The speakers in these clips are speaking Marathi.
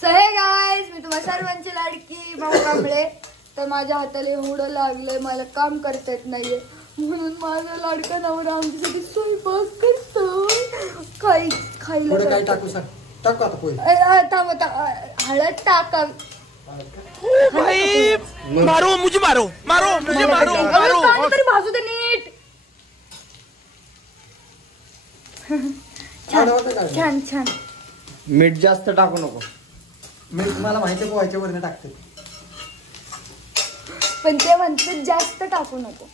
सो हे गाइस, मी तुम्हा सर्वांची लाडकी भाऊ कांबळे. तर माझ्या हाताला एवढं लागलंय, मला काम करता येत नाहीये, म्हणून माझा लाडका नवरा आमच्यासाठी स्वयंपाक करतो. खायला काय टाकू सांग? टाकू आता पोहे. हळद टाका. भाई मारो मुझे, मारो मारो मुझे, मारो मारो. तरी भाजू दे नीट. छान छान. मीठ जास्त टाकू नको. मी मला माहिती पोहायच्या वरनं टाकते, पण ते म्हणतात जास्त टाकू नको.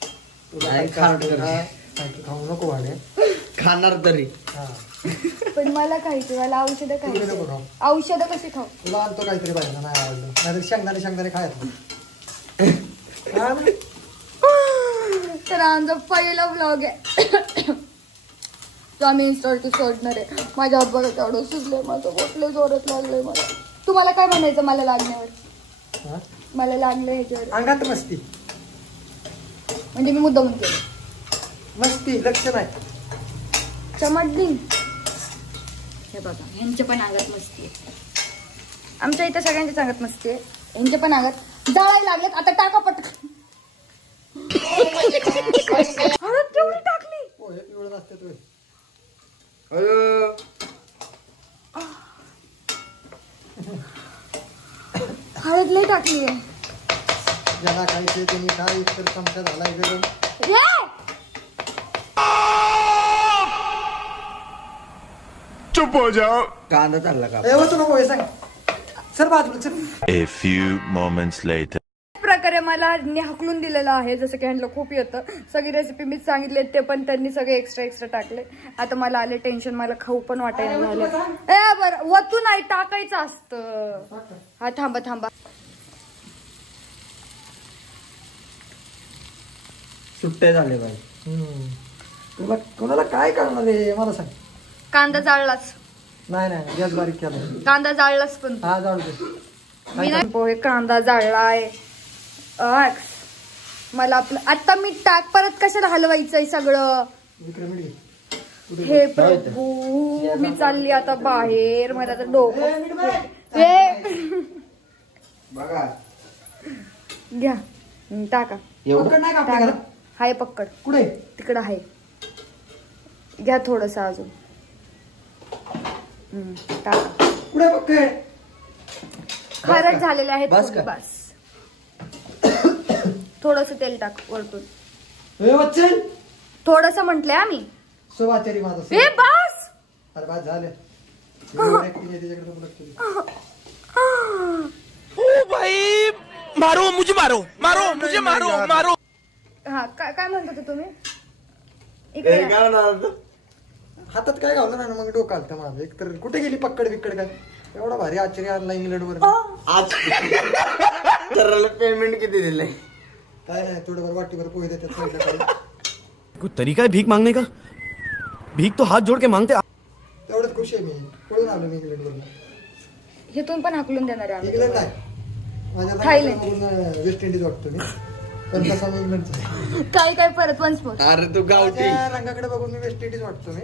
खाऊ नको वाढे. खाणार तरी. पण मला खायचं, मला औषधं खायचं. औषधं कशी खाऊ? तुला आणतो काहीतरी पाहिजे, नाही आवडलं नाही शेंगदाणे खायचं. तर आमचा पहिला ब्लॉग आहे तो आम्ही इन्स्टावरती सोडणार आहे. माझ्या हात बघा तेवढं सुचलंय, माझं बोटलं जोरात लागलंय मला. तुम्हाला काय म्हणायचं मला लागण्यावर? मला लागलं ह्याच्यावर अंगात मस्ती, म्हणजे मी मुद्दाम केलं. मस्ती लक्ष नाही. चमटली. हे बघा, ह्यांच्या पण अंगात मस्ती आहे. आमच्या इथं सगळ्यांच्याच अंगात मस्ती आहे, ह्यांच्या पण अंगात. जाळायला लागलेत आता, टाका पटकन. हळद केवढी टाकली? एवढं नसते तू. हळद लई टाकली आहे. ज्याला खायचे त्यांनी काय, इतर चमचा झालाय गरम. चुप हो जाओ. कांदा चालला का? तू नको हे सांग. सर बाजूला चल. A few moments later. प्रकारे मला हकलून दिलेलं आहे, जसं की ह्यांना खूप येतं. सगळी रेसिपी मीच सांगितले, ते पण त्यांनी सगळे एक्स्ट्रा टाकले. आता मला आले टेन्शन, मला खाऊ पण वाटायला झालं. बरं, वतू नाही टाकायचं असतं. हा थांबा. सुट्टे झाले बाई. तुला कोणाला काय करणार आहे मला सांग. कांदा जाळलाच नाही गॅस बारीक केला. कांदा जाळलाच पण हा जाळू दे. मी नाही पोहे. कांदा जाळलाय. मला आपलं आता मी टाक, परत कशाला हलवायचंय सगळं. हे प्रभू, मी चालली आता बाहेर. मला आता डोकं बघा घ्या. टाका. हाय पक्कड. कुठे? तिकडं आहे. घ्या थोडस अजून. टाका. कुठे पक्कड? खारट झालेले आहेत. बस का? बस. थोडस तेल टाक वरतून. थोडस म्हंटलंय आम्ही. सोबाचारी माझा. बस. अरे बस झालं. ओ भाई मारो मुझे, मारो मारो मुझे, मारो मारो. हा काय म्हणत होते तुम्ही? हातात काय घाललं ना मग डोकं आलतं माझं. एक तर कुठे गेली पक्कड बिक्कड काय? एवढा भारी आश्चर्य आणला इंग्लंड वर. आज पेमेंट किती दिलंय? काय नाही, थोडंफार वाटीभर पोहे देतात. कुछ तरीका है भीख मांगने का? भीख तो हाथ जोड़ के मांगते. तेवढंच खुश आहे मी. पळून आलो मी इंग्लंड वरून. हेतून पण हाकलून देणार आहे. इंग्लंड नाही, माझ्या वेस्ट इंडिज वाटतो मी, पण तसा मी इंग्लंडचा. काय परत वन्स मोर. अरे तू गावठी. रंगाकडे बघून मी वेस्ट इंडिज वाटतो मी,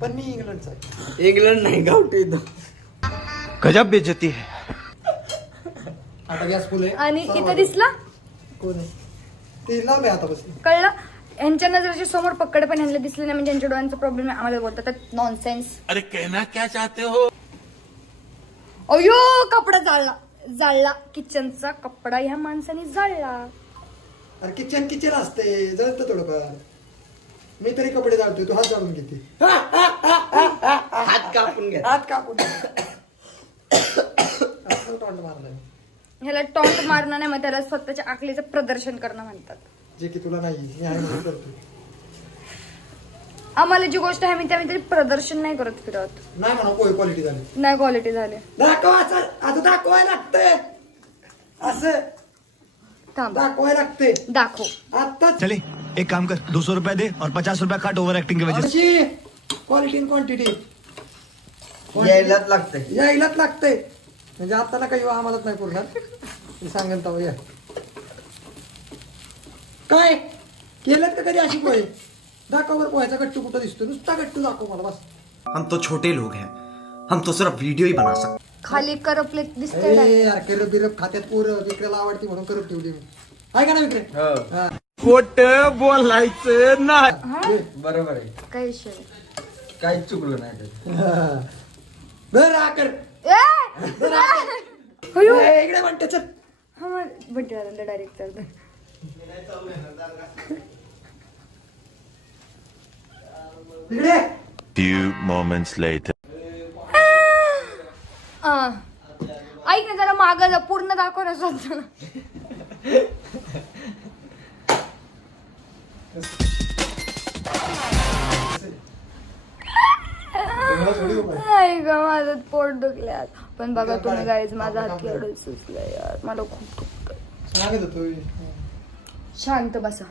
पण मी इंग्लंडचा आहे. इंग्लंड नाही, गावठी. गजब बेइज्जती है. आता गॅस फुल आहे. आणि इथं दिसला कोण आहे? ते लांब आहे आता बसली. कळलं? यांच्या नजरेच्या समोर पक्कड पण ह्यांना दिसले नाही, म्हणजे यांच्या डोळ्यांचा प्रॉब्लेम आहे. आम्हाला बोलतात नॉनसेन्स. अरे कहना क्या चाहते हो? अयो, कपडा जाळला. किचनचा कपडा ह्या माणसाने जाळला. अरे किचन असते, जळतं थोडंफार. मी तरी कपडे जाळतोय, तू हात जाळून घेते. हात कापून घ्या. हात कापून टॉन्ट मारलं. ह्याला टॉन्ट मारणं नाही, मग त्याला स्वतःच्या आकलीचं प्रदर्शन करणं म्हणतात. जे की तुला नाही, मी आहे म्हणून करतोय. आम्हाला जी गोष्ट आहे मी त्या तरी प्रदर्शन नाही करत फिरत. नाही म्हणा पोहे क्वालिटी झाली. नाही क्वालिटी झाली. आता दाखवायला लागतंय. असं दाखवायला लागते. दाखव आता. चले एक काम कर, 200 रुपए दे और 50 रुपया काट ओव्हर ऍक्टिंग की वजह से. क्वालिटी इन क्वांटिटी यायलाच लागतंय. म्हणजे आता ना काही आम्हालाच नाही पूर्ण सांगेल तर या. काय केलं का कधी अशी पोहे? दाखव बरं पोह्याचा गट्टू कुठं दिसतो, नुसता गट्टू दाखव मला बस. हम तो छोटे लोग हैं, हम तो सिर्फ वीडियो ही बना सकते. खाली करपले दिसते यार करप बिरप खात्यात पोरं विक्रेला आवडती म्हणून करप ठेवली मी. आहे का ना विक्रे? हा. खोट बोलायचं नाही. बरोबर आहे, काय विषय काहीच चुकलं नाही त्यात. हा. बरं हा कर. इकडे म्हणते चल. डायरेक्टर इकडे Few moments later. ऐक ना जरा मागं जा, पूर्ण दाखव ना स्वतः. ऐक माझं पोट दुखले आज. पण बघा तुम्ही गाईज, माझा हात केवढं सुचलंय यार, मला खूप दुखत. सांगत होतो. शांत बसा.